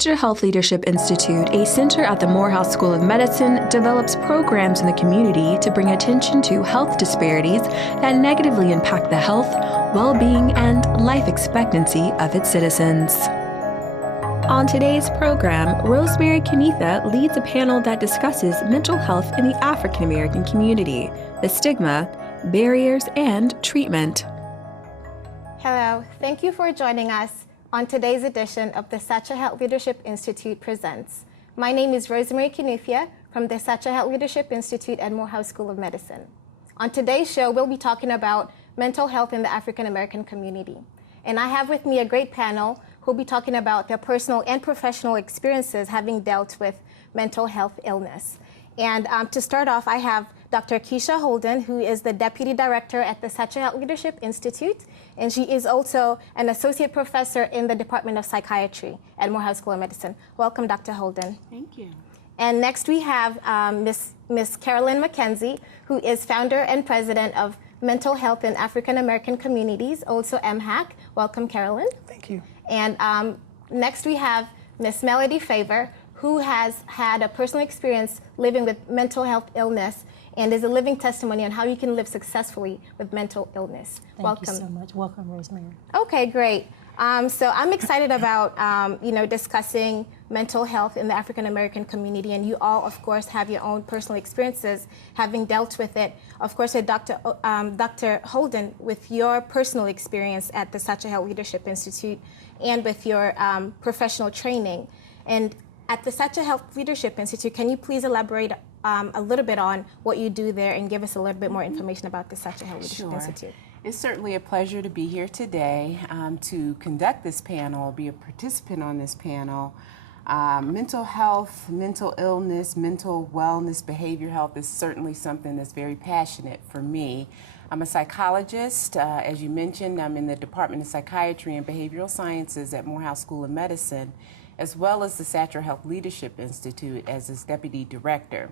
Satcher Health Leadership Institute, a center at the Morehouse School of Medicine, develops programs in the community to bring attention to health disparities that negatively impact the health, well-being, and life expectancy of its citizens. On today's program, Rosemary Kenitha leads a panel that discusses mental health in the African American community, the stigma, barriers, and treatment. Hello, thank you for joining us on today's edition of the Satcher Health Leadership Institute Presents. My name is Rosemary Kenitha from the Satcher Health Leadership Institute at Morehouse School of Medicine. On today's show, we'll be talking about mental health in the African American community. And I have with me a great panel who'll be talking about their personal and professional experiences having dealt with mental health illness. And to start off, I have Dr. Keisha Holden, who is the Deputy Director at the Satcher Health Leadership Institute, and she is also an Associate Professor in the Department of Psychiatry at Morehouse School of Medicine. Welcome, Dr. Holden. Thank you. And next we have Miss Carolyn McKenzie, who is Founder and President of Mental Health in African American Communities, also MHAC. Welcome, Carolyn. Thank you. And next we have Miss Melody Favor, who has had a personal experience living with mental health illness and is a living testimony on how you can live successfully with mental illness. Thank you so much. Welcome, Rosemary. Okay, great. So I'm excited about discussing mental health in the African American community, and you all, of course, have your own personal experiences having dealt with it. Of course, Dr. Holden, with your personal experience at the Satcher Health Leadership Institute and with your professional training, and at the Satcher Health Leadership Institute, can you please elaborate a little bit on what you do there and give us a little bit more information about the Satcher Health Leadership Institute? It's certainly a pleasure to be here today to conduct this panel, be a participant on this panel. Mental health, mental illness, mental wellness, behavior health is certainly something that's very passionate for me. I'm a psychologist. As you mentioned, I'm in the Department of Psychiatry and Behavioral Sciences at Morehouse School of Medicine, as well as the Satcher Health Leadership Institute as its Deputy Director.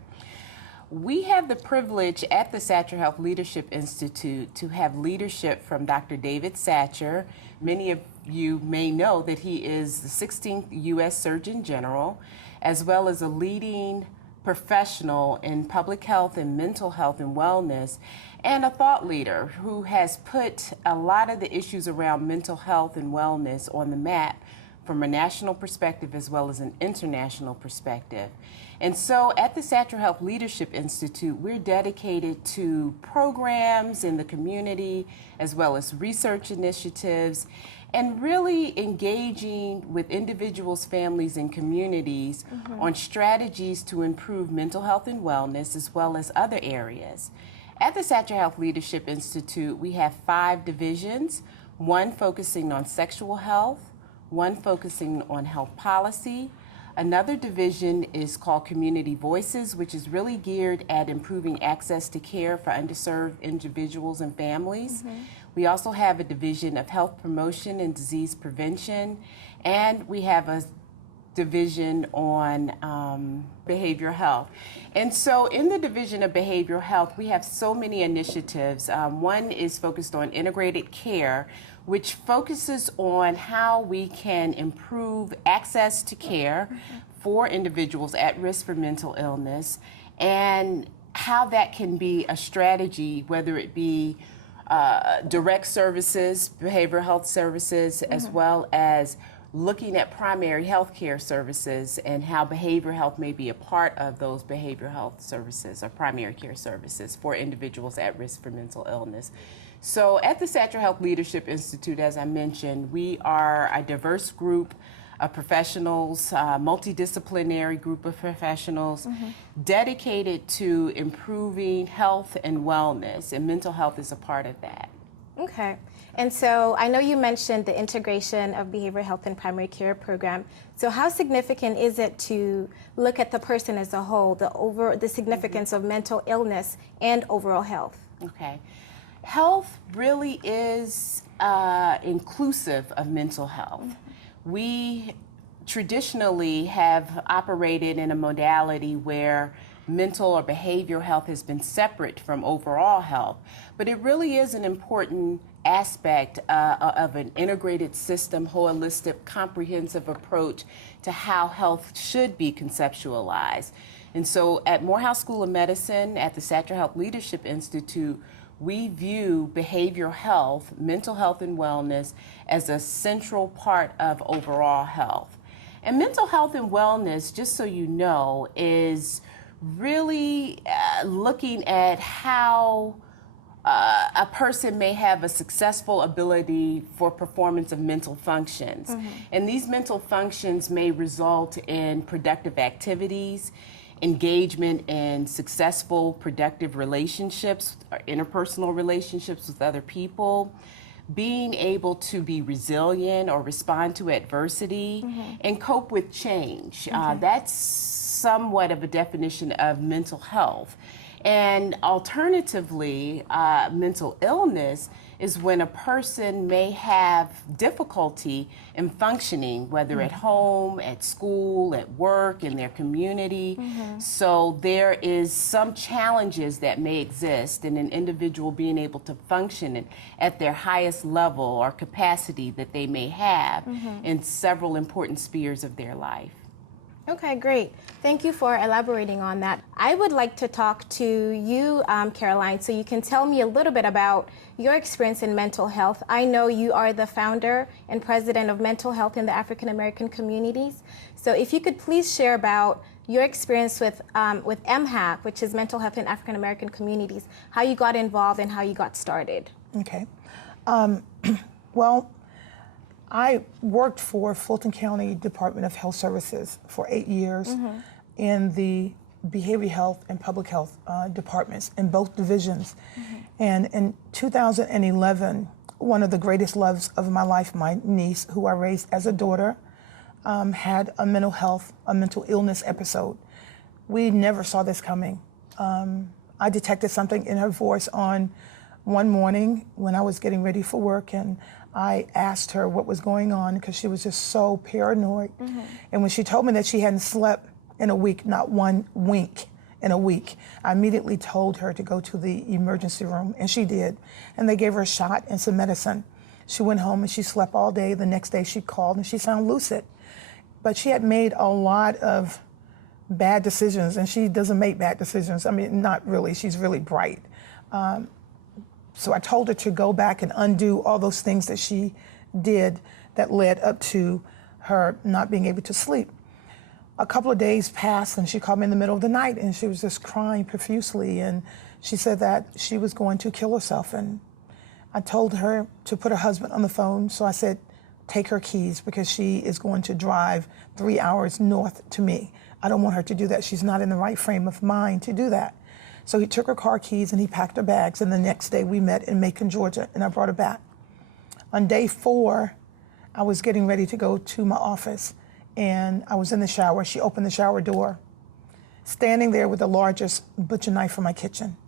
We have the privilege at the Satcher Health Leadership Institute to have leadership from Dr. David Satcher. Many of you may know that he is the 16th U.S. Surgeon General, as well as a leading professional in public health and mental health and wellness, and a thought leader who has put a lot of the issues around mental health and wellness on the map from a national perspective as well as an international perspective. And so at the Satcher Health Leadership Institute, we're dedicated to programs in the community as well as research initiatives and really engaging with individuals, families, and communities on strategies to improve mental health and wellness as well as other areas. At the Satcher Health Leadership Institute, we have 5 divisions, one focusing on sexual health, one focusing on health policy. Another division is called Community Voices, which is really geared at improving access to care for underserved individuals and families. We also have a division of health promotion and disease prevention, and we have a division on behavioral health. And so in the division of behavioral health, we have so many initiatives. One is focused on integrated care, which focuses on how we can improve access to care for individuals at risk for mental illness, and how that can be a strategy, whether it be direct services, behavioral health services, as well as looking at primary health care services and how behavioral health may be a part of those behavioral health services or primary care services for individuals at risk for mental illness. So at the Satcher Health Leadership Institute, as I mentioned, we are a diverse group of professionals, multidisciplinary group of professionals dedicated to improving health and wellness, and mental health is a part of that. Okay. And so I know you mentioned the integration of behavioral health and primary care program. So how significant is it to look at the person as a whole, the significance of mental illness and overall health? Okay. Health really is inclusive of mental health. We traditionally have operated in a modality where mental or behavioral health has been separate from overall health, but it really is an important aspect of an integrated system, holistic, comprehensive approach to how health should be conceptualized. And so at Morehouse School of Medicine, at the Satcher Health Leadership Institute, we view behavioral health, mental health and wellness as a central part of overall health. And mental health and wellness, just so you know, is really looking at how a person may have a successful ability for performance of mental functions. And these mental functions may result in productive activities, engagement in successful, productive relationships, or interpersonal relationships with other people, being able to be resilient or respond to adversity, and cope with change. That's somewhat of a definition of mental health. And alternatively, mental illness is when a person may have difficulty in functioning, whether at home, at school, at work, in their community. So there is some challenges that may exist in an individual being able to function at their highest level or capacity that they may have in several important spheres of their life. Okay, great. Thank you for elaborating on that. I would like to talk to you, Caroline, so you can tell me a little bit about your experience in mental health. I know you are the founder and president of Mental Health in the African American Communities. So if you could please share about your experience with MHAC, which is Mental Health in African American Communities, how you got involved and how you got started. Okay. Well, I worked for Fulton County Department of Health Services for 8 years in the behavioral health and public health departments in both divisions. And in 2011, one of the greatest loves of my life, my niece, who I raised as a daughter, had a mental illness episode. We never saw this coming. I detected something in her voice on one morning when I was getting ready for work, and I asked her what was going on because she was just so paranoid. And when she told me that she hadn't slept in a week, not one wink in a week, I immediately told her to go to the emergency room, and she did. And they gave her a shot and some medicine. She went home and she slept all day. The next day she called and she sounded lucid. But she had made a lot of bad decisions, and she doesn't make bad decisions. I mean, not really. She's really bright. So I told her to go back and undo all those things that she did that led up to her not being able to sleep. A couple of days passed and she called me in the middle of the night and she was just crying profusely, and she said that she was going to kill herself. And I told her to put her husband on the phone. So I said, take her keys because she is going to drive 3 hours north to me. I don't want her to do that. She's not in the right frame of mind to do that. So he took her car keys and he packed her bags, and the next day we met in Macon, Georgia, and I brought her back. On day 4, I was getting ready to go to my office, and I was in the shower. She opened the shower door, standing there with the largest butcher knife from my kitchen.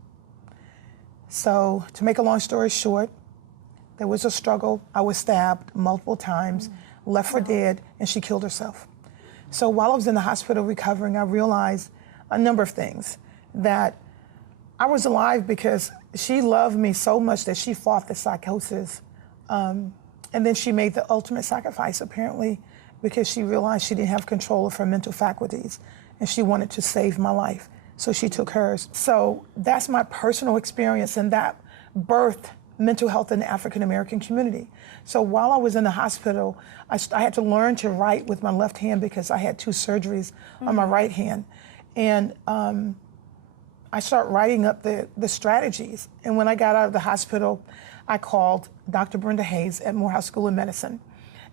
So to make a long story short, there was a struggle. I was stabbed multiple times, left for dead, and she killed herself. So while I was in the hospital recovering, I realized a number of things. That I was alive because she loved me so much that she fought the psychosis. And then she made the ultimate sacrifice, apparently, because she realized she didn't have control of her mental faculties and she wanted to save my life. So she took hers. So that's my personal experience, and that birthed mental health in the African American community. So while I was in the hospital, I had to learn to write with my left hand because I had 2 surgeries on my right hand. And I started writing up the strategies. And when I got out of the hospital, I called Dr. Brenda Hayes at Morehouse School of Medicine.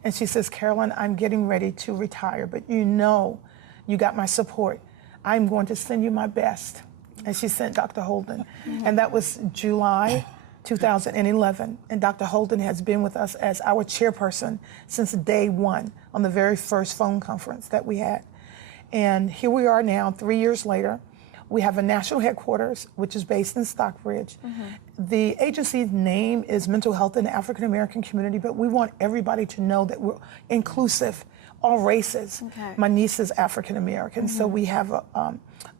And she says, Carolyn, I'm getting ready to retire, but you know you got my support. I'm going to send you my best. And she sent Dr. Holden. And that was July 2011. And Dr. Holden has been with us as our chairperson since day 1 on the very first phone conference that we had. And here we are now, 3 years later. We have a national headquarters, which is based in Stockbridge. The agency's name is Mental Health in the African American Community, but we want everybody to know that we're inclusive, all races. My niece is African American, so we have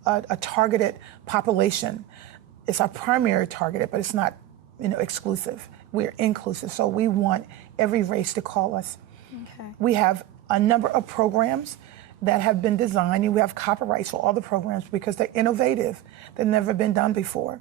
a targeted population. It's our primary targeted, but it's not exclusive. we're inclusive. So we want every race to call us. Okay. We have a number of programs that have been designed, and we have copyrights for all the programs because they're innovative. They've never been done before.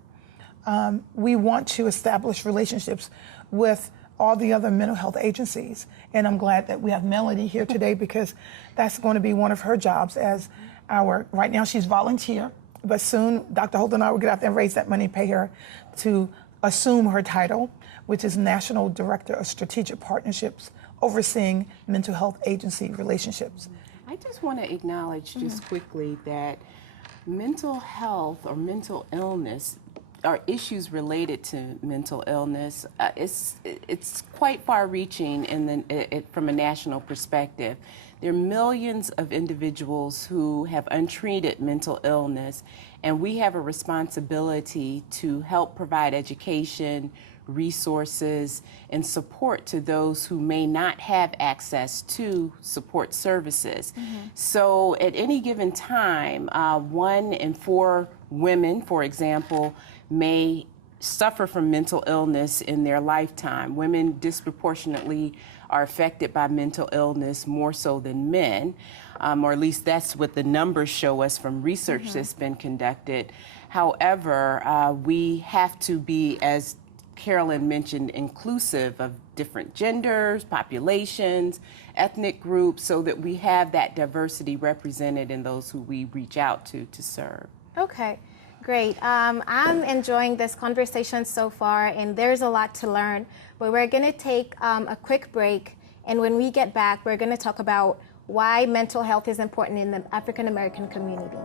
We want to establish relationships with all the other mental health agencies. And I'm glad that we have Melody here today because that's going to be one of her jobs as right now she's volunteer, but soon Dr. Holt and I will get out there and raise that money and pay her to assume her title, which is National Director of Strategic Partnerships, overseeing mental health agency relationships. I just want to acknowledge just quickly that mental health or mental illness are issues related to mental illness. It's quite far-reaching from a national perspective. There are millions of individuals who have untreated mental illness, and we have a responsibility to help provide education, resources, and support to those who may not have access to support services. So at any given time, 1 in 4 women, for example, may suffer from mental illness in their lifetime. Women disproportionately are affected by mental illness more so than men, or at least that's what the numbers show us from research that's been conducted. However, we have to be, as Carolyn mentioned, inclusive of different genders, populations, ethnic groups, so that we have that diversity represented in those who we reach out to serve. Okay, great. I'm enjoying this conversation so far, and there's a lot to learn, but we're going to take a quick break, and when we get back, we're going to talk about why mental health is important in the African American community.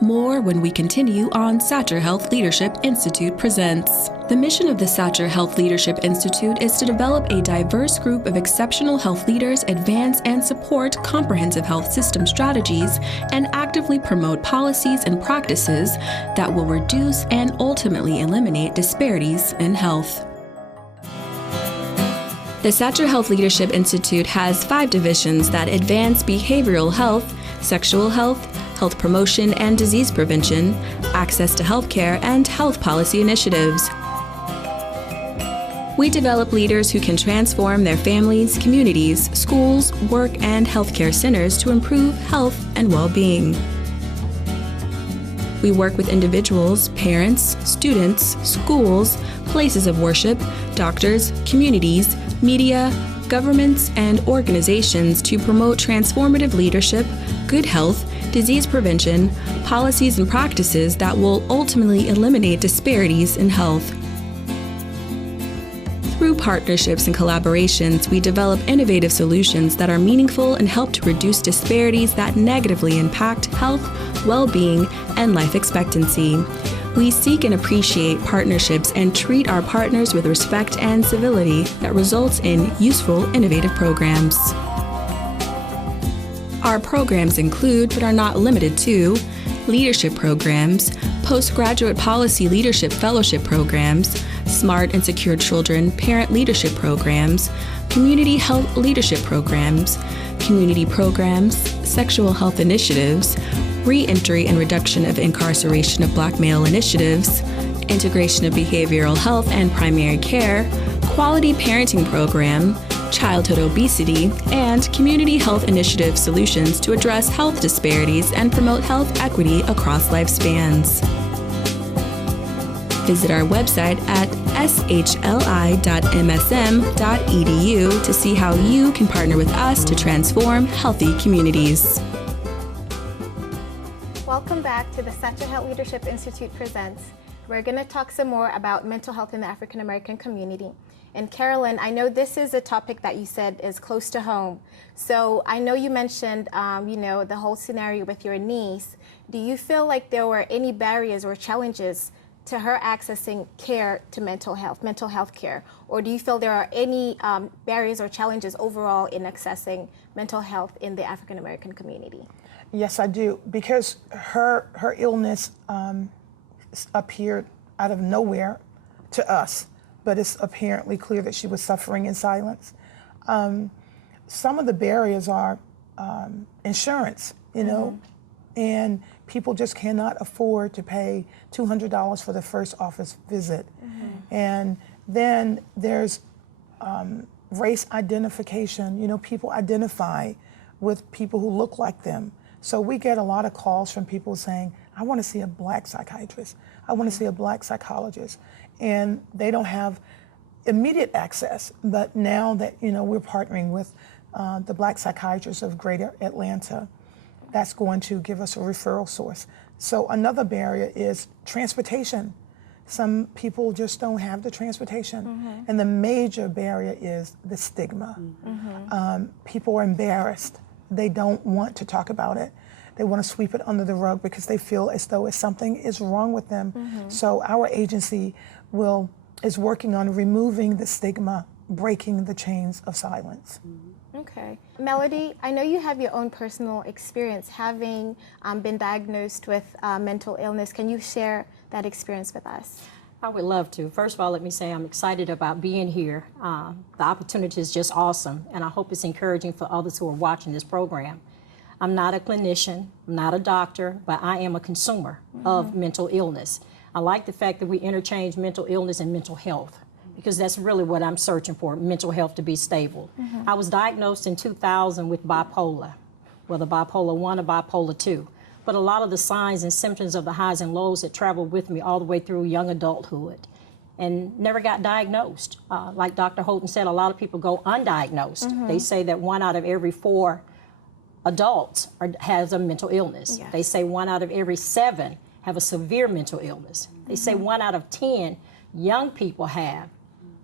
More when we continue on Satcher Health Leadership Institute Presents. The mission of the Satcher Health Leadership Institute is to develop a diverse group of exceptional health leaders, advance and support comprehensive health system strategies, and actively promote policies and practices that will reduce and ultimately eliminate disparities in health. The Satcher Health Leadership Institute has 5 divisions that advance behavioral health, sexual health, health promotion and disease prevention, access to healthcare, and health policy initiatives. We develop leaders who can transform their families, communities, schools, work, and healthcare centers to improve health and well-being. We work with individuals, parents, students, schools, places of worship, doctors, communities, media, governments, and organizations to promote transformative leadership, good health, disease prevention, policies and practices that will ultimately eliminate disparities in health. Through partnerships and collaborations, we develop innovative solutions that are meaningful and help to reduce disparities that negatively impact health, well-being, and life expectancy. We seek and appreciate partnerships and treat our partners with respect and civility that results in useful, innovative programs. Our programs include, but are not limited to, leadership programs, postgraduate policy leadership fellowship programs, smart and secure children parent leadership programs, community health leadership programs, community programs, sexual health initiatives, re-entry and reduction of incarceration of Black male initiatives, integration of behavioral health and primary care, quality parenting program, childhood obesity, and community health initiative solutions to address health disparities and promote health equity across lifespans. Visit our website at shli.msm.edu to see how you can partner with us to transform healthy communities. Welcome back to the Satcher Health Leadership Institute Presents. We're going to talk some more about mental health in the African American community. And Carolyn, I know this is a topic that you said is close to home. So I know you mentioned, the whole scenario with your niece. Do you feel like there were any barriers or challenges to her accessing care to mental health care? Or do you feel there are any barriers or challenges overall in accessing mental health in the African American community? Yes, I do, because her illness appeared out of nowhere to us, but it's apparently clear that she was suffering in silence. Some of the barriers are insurance, and people just cannot afford to pay $200 for the first office visit. And Then there's race identification. You know, people identify with people who look like them. So we get a lot of calls from people saying, I want to see a black psychiatrist. I want to see a black psychologist. And they don't have immediate access. But now that, you know, we're partnering with the Black Psychiatrists of Greater Atlanta, that's going to give us a referral source. So another barrier is transportation. Some people just don't have the transportation. And the major barrier is the stigma. People are embarrassed. They don't want to talk about it. They want to sweep it under the rug because they feel as though something is wrong with them. So our agency is working on removing the stigma, breaking the chains of silence. Okay. Melody, I know you have your own personal experience having been diagnosed with mental illness. Can you share that experience with us? I would love to. First of all, let me say I'm excited about being here. The opportunity is just awesome, and I hope it's encouraging for others who are watching this program. I'm not a clinician, I'm not a doctor, but I am a consumer of mental illness. I like the fact that we interchange mental illness and mental health, because that's really what I'm searching for, mental health to be stable. I was diagnosed in 2000 with bipolar, whether bipolar 1 or bipolar 2. But a lot of the signs and symptoms of the highs and lows that traveled with me all the way through young adulthood and never got diagnosed. Like Dr. Holton said, a lot of people go undiagnosed. They say that 1 out of every 4 adults has a mental illness. Yes. They say 1 out of every 7 have a severe mental illness. They say 1 out of 10 young people have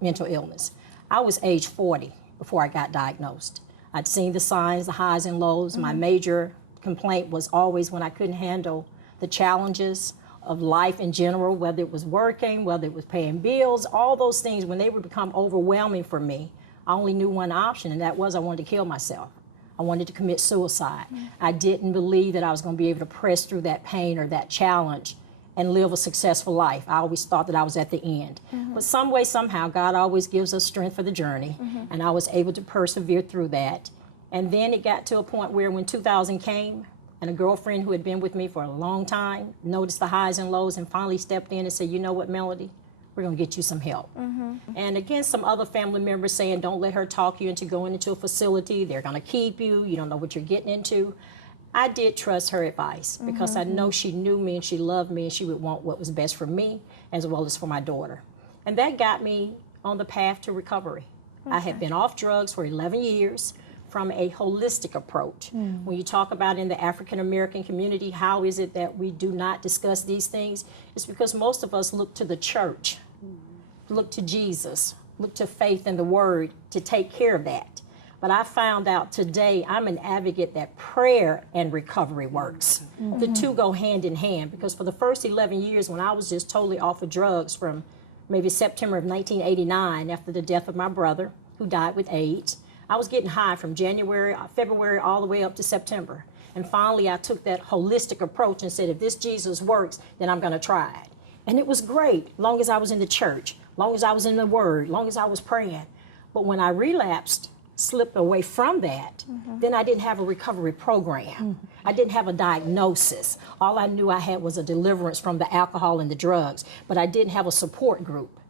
mental illness. I was age 40 before I got diagnosed. I'd seen the signs, the highs and lows. My major complaint was always when I couldn't handle the challenges of life in general, whether it was working, whether it was paying bills, all those things, when they would become overwhelming for me, I only knew one option, and that was I wanted to kill myself. I wanted to commit suicide. I didn't believe that I was going to be able to press through that pain or that challenge and live a successful life. I always thought that I was at the end. But some way, somehow, God always gives us strength for the journey, and I was able to persevere through that. And then it got to a point where when 2000 came, and a girlfriend who had been with me for a long time noticed the highs and lows and finally stepped in and said, you know what, Melody, we're going to get you some help. And again, some other family members saying, don't let her talk you into going into a facility. They're going to keep you. You don't know what you're getting into. I did trust her advice because I know she knew me and she loved me and she would want what was best for me as well as for my daughter. And that got me on the path to recovery. I had been off drugs for 11 years. From a holistic approach. When you talk about in the African American community, how is it that we do not discuss these things? It's because most of us look to the church, look to Jesus, look to faith and the word to take care of that. But I found out today I'm an advocate that prayer and recovery works. The two go hand in hand, because for the first 11 years when I was just totally off of drugs from maybe September of 1989 after the death of my brother who died with AIDS, I was getting high from February, all the way up to September. And finally, I took that holistic approach and said, if this Jesus works, then I'm going to try it. And it was great, long as I was in the church, long as I was in the Word, long as I was praying. But when I relapsed, slipped away from that, then I didn't have a recovery program. I didn't have a diagnosis. All I knew I had was a deliverance from the alcohol and the drugs, but I didn't have a support group.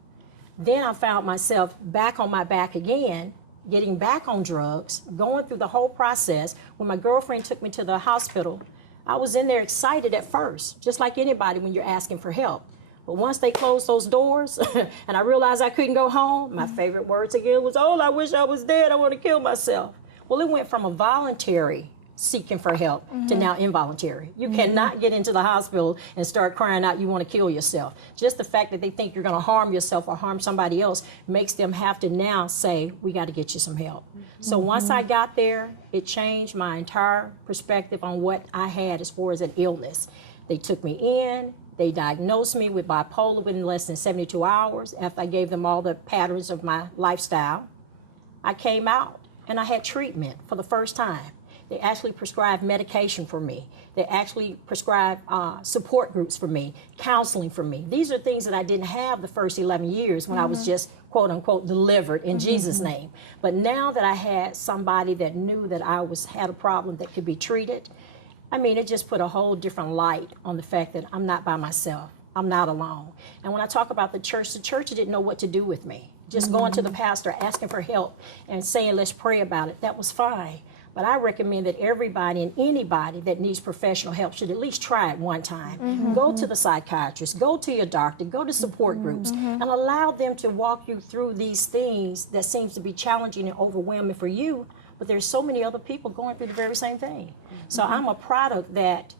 Then I found myself back on my back again, getting back on drugs, going through the whole process. When my girlfriend took me to the hospital, I was in there excited at first, just like anybody when you're asking for help. But once they closed those doors and I realized I couldn't go home, my favorite words again was, oh, I wish I was dead, I want to kill myself. Well, it went from a voluntary seeking for help to now involuntary. You cannot get into the hospital and start crying out you want to kill yourself. Just the fact that they think you're going to harm yourself or harm somebody else makes them have to now say, we got to get you some help. So once I got there, it changed my entire perspective on what I had as far as an illness. They took me in. They diagnosed me with bipolar within less than 72 hours after I gave them all the patterns of my lifestyle. I came out and I had treatment for the first time. They actually prescribed medication for me. They actually prescribed support groups for me, counseling for me. These are things that I didn't have the first 11 years when I was just, quote unquote, delivered in Jesus' name. But now that I had somebody that knew that I had a problem that could be treated, I mean, it just put a whole different light on the fact that I'm not by myself. I'm not alone. And when I talk about the church didn't know what to do with me. Just going to the pastor, asking for help, and saying, let's pray about it, that was fine. But I recommend that everybody and anybody that needs professional help should at least try it one time. Go to the psychiatrist, go to your doctor, go to support groups, and allow them to walk you through these things that seems to be challenging and overwhelming for you, but there's so many other people going through the very same thing. So I'm a product that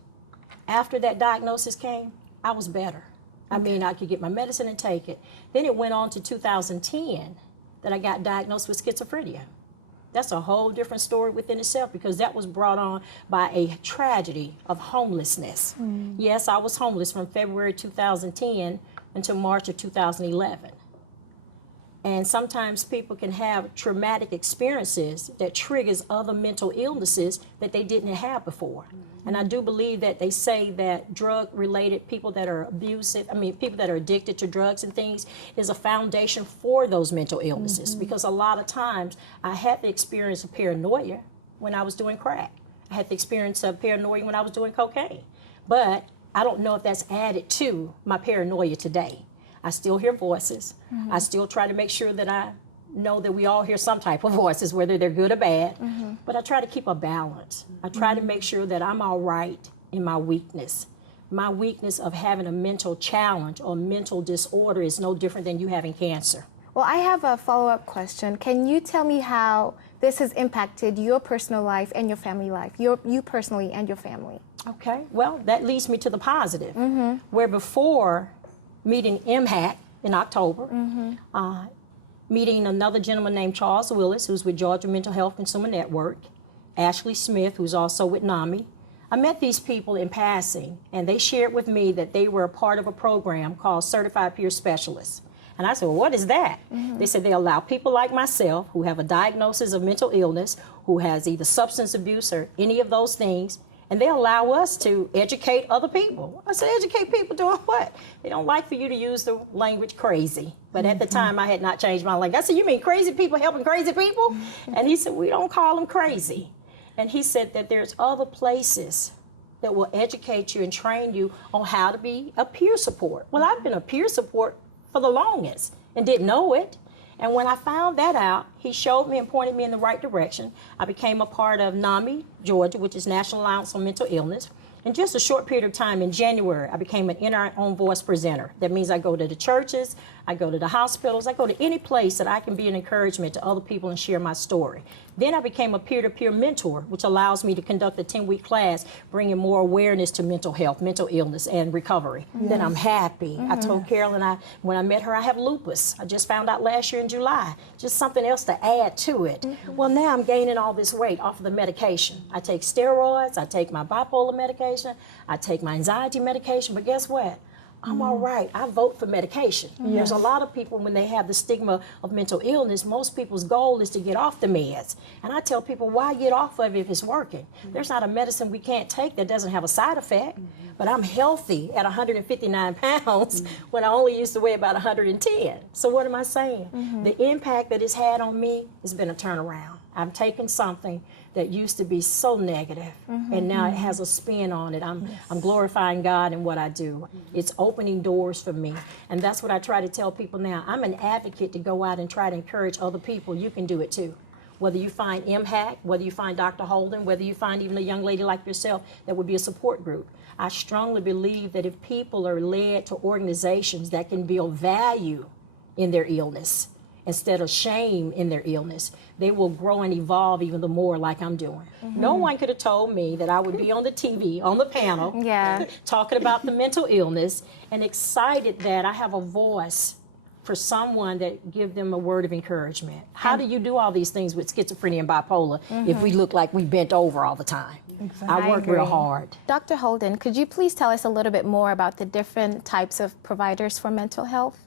after that diagnosis came, I was better. I mean, I could get my medicine and take it. Then it went on to 2010 that I got diagnosed with schizophrenia. That's a whole different story within itself, because that was brought on by a tragedy of homelessness. Yes, I was homeless from February 2010 until March of 2011. And sometimes people can have traumatic experiences that triggers other mental illnesses that they didn't have before. And I do believe that they say that drug-related people that are abusive, people that are addicted to drugs and things, is a foundation for those mental illnesses. Because a lot of times I had the experience of paranoia when I was doing crack. I had the experience of paranoia when I was doing cocaine. But I don't know if that's added to my paranoia today. I still hear voices. I still try to make sure that I know that we all hear some type of voices, whether they're good or bad. But I try to keep a balance. I try to make sure that I'm all right in my weakness. My weakness of having a mental challenge or mental disorder is no different than you having cancer. Well, I have a follow-up question. Can you tell me how this has impacted your personal life and your family life, you personally and your family? Okay, well, that leads me to the positive. Where before meeting MHAC in October, meeting another gentleman named Charles Willis, who's with Georgia Mental Health Consumer Network, Ashley Smith, who's also with NAMI. I met these people in passing, and they shared with me that they were a part of a program called Certified Peer Specialists. And I said, well, what is that? They said they allow people like myself who have a diagnosis of mental illness, who has either substance abuse or any of those things, and they allow us to educate other people. I said, educate people doing what? They don't like for you to use the language crazy. But at the time, I had not changed my language. I said, you mean crazy people helping crazy people? And he said, we don't call them crazy. And he said that there's other places that will educate you and train you on how to be a peer support. Well, I've been a peer support for the longest and didn't know it. And when I found that out, he showed me and pointed me in the right direction. I became a part of NAMI, Georgia, which is National Alliance on Mental Illness. In just a short period of time, in January, I became an In Our Own Voice presenter. That means I go to the churches, I go to the hospitals, I go to any place that I can be an encouragement to other people and share my story. Then I became a peer-to-peer mentor, which allows me to conduct a 10-week class, bringing more awareness to mental health, mental illness, and recovery. Then I'm happy. I told Carolyn, when I met her, I have lupus. I just found out last year in July. Just something else to add to it. Well, now I'm gaining all this weight off of the medication. I take steroids, I take my bipolar medication, I take my anxiety medication, but guess what? I'm all right. I vote for medication. There's a lot of people, when they have the stigma of mental illness, most people's goal is to get off the meds. And I tell people, why get off of it if it's working? There's not a medicine we can't take that doesn't have a side effect. But I'm healthy at 159 pounds when I only used to weigh about 110. So what am I saying? The impact that it's had on me has been a turnaround. I'm taking something that used to be so negative, and now it has a spin on it. I'm glorifying God in what I do. It's opening doors for me, and that's what I try to tell people now. I'm an advocate to go out and try to encourage other people. You can do it too. Whether you find MHAC, whether you find Dr. Holden, whether you find even a young lady like yourself that would be a support group. I strongly believe that if people are led to organizations that can build value in their illness, instead of shame in their illness, they will grow and evolve even the more like I'm doing. No one could have told me that I would be on the TV, on the panel, talking about the mental illness, and excited that I have a voice for someone that give them a word of encouragement. How do you do all these things with schizophrenia and bipolar if we look like we bent over all the time? I work real hard. Dr. Holden, could you please tell us a little bit more about the different types of providers for mental health?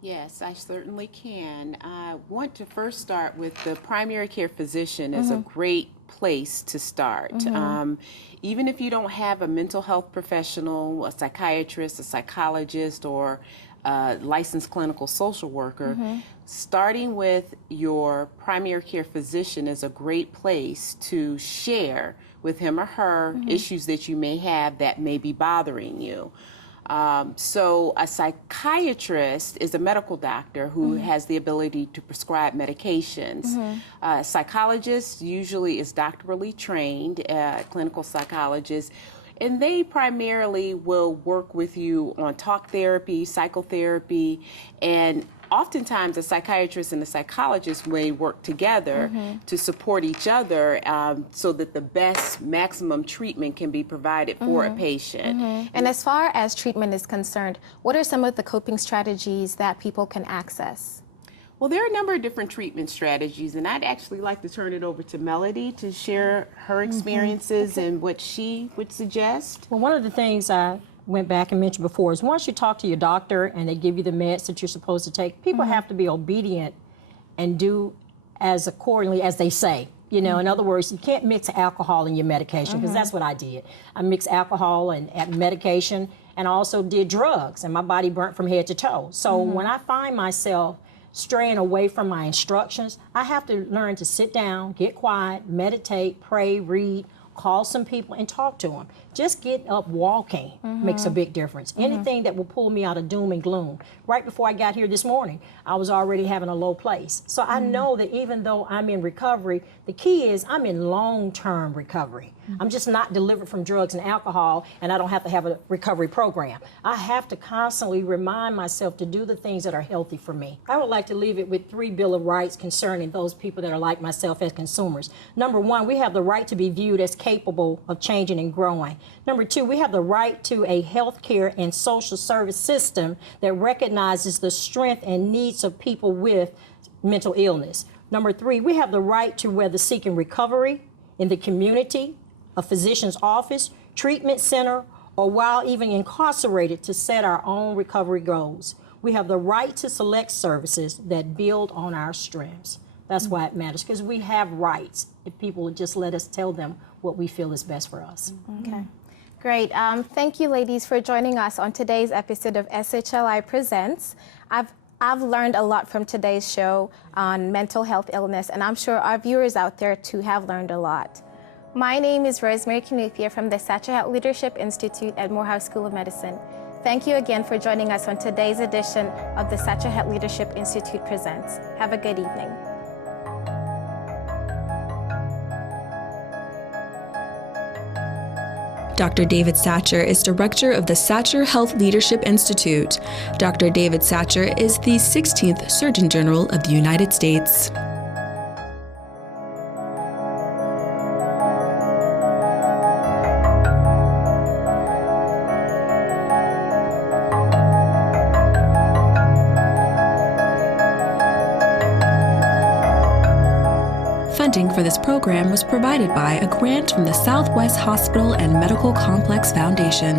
Yes, I certainly can. I want to first start with the primary care physician as a great place to start. Even if you don't have a mental health professional, a psychiatrist, a psychologist, or a licensed clinical social worker, starting with your primary care physician is a great place to share with him or her issues that you may have that may be bothering you. So a psychiatrist is a medical doctor who has the ability to prescribe medications. A psychologist usually is doctorally trained, clinical psychologist, and they primarily will work with you on talk therapy, psychotherapy, and oftentimes a psychiatrist and a psychologist may work together to support each other so that the best maximum treatment can be provided for a patient. And as far as treatment is concerned, what are some of the coping strategies that people can access? Well, there are a number of different treatment strategies, and I'd actually like to turn it over to Melody to share her experiences and what she would suggest. Well, one of the things I went back and mentioned before is once you talk to your doctor and they give you the meds that you're supposed to take, people have to be obedient and do as accordingly as they say. You know, in other words, you can't mix alcohol in your medication, because that's what I did. I mixed alcohol and medication, and I also did drugs, and my body burnt from head to toe. So when I find myself straying away from my instructions, I have to learn to sit down, get quiet, meditate, pray, read, call some people and talk to them. Just getting up walking makes a big difference. Anything that will pull me out of doom and gloom. Right before I got here this morning, I was already having a low place. So I know that even though I'm in recovery, the key is I'm in long-term recovery. I'm just not delivered from drugs and alcohol, and I don't have to have a recovery program. I have to constantly remind myself to do the things that are healthy for me. I would like to leave it with 3 Bill of Rights concerning those people that are like myself as consumers. Number 1, we have the right to be viewed as capable of changing and growing. Number 2, we have the right to a health care and social service system that recognizes the strength and needs of people with mental illness. Number 3, we have the right to, whether seeking recovery in the community, a physician's office, treatment center, or while even incarcerated, to set our own recovery goals. We have the right to select services that build on our strengths. That's why it matters, because we have rights if people would just let us tell them what we feel is best for us. Okay. Great. Thank you, ladies, for joining us on today's episode of SHLI Presents. I've learned a lot from today's show on mental health illness, and I'm sure our viewers out there too have learned a lot. My name is Rosemary Kinuthia from the SHLI Leadership Institute at Morehouse School of Medicine. Thank you again for joining us on today's edition of the SHLI Leadership Institute Presents. Have a good evening. Dr. David Satcher is director of the Satcher Health Leadership Institute. Dr. David Satcher is the 16th Surgeon General of the United States. Funding for this program was provided by a grant from the Southwest Hospital and Medical Complex Foundation.